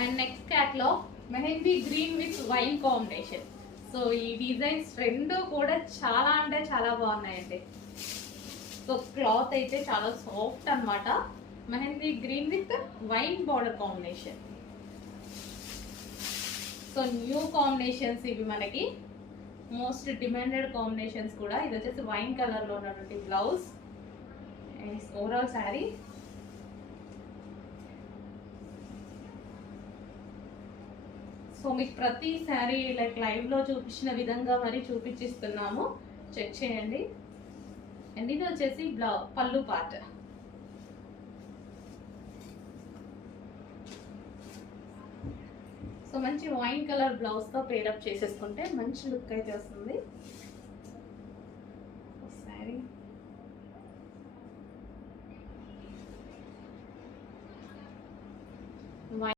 And next catalogue mehndi green with wine combination. So ఈ designs రెండు కూడా చాలా అంటే చాలా బాగున్నాయండి. సో క్లాత్ అయితే చాలా సాఫ్ట్ అన్నమాట. Mehndi green with wine border combination. So new combinations ఇవి, మనకి మోస్ట్ డిమాండెడ్ కాంబినేషన్స్ కూడా. ఇది వచ్చేసి వైన్ కలర్ లో ఉన్నటువంటి blouse and overall sari. So మీకు ప్రతి శారీ లైక్ లైవ్ లో చూపించిన విధంగా మరి చూపించిస్తున్నాము, చెక్ చేయండి. అండ్ ఇది వచ్చేసి పళ్ళు పార్ట్. సో మంచి వైన్ కలర్ బ్లౌజ్ తో పేరప్ చేసేసుకుంటే మంచి లుక్ అయితే వస్తుంది.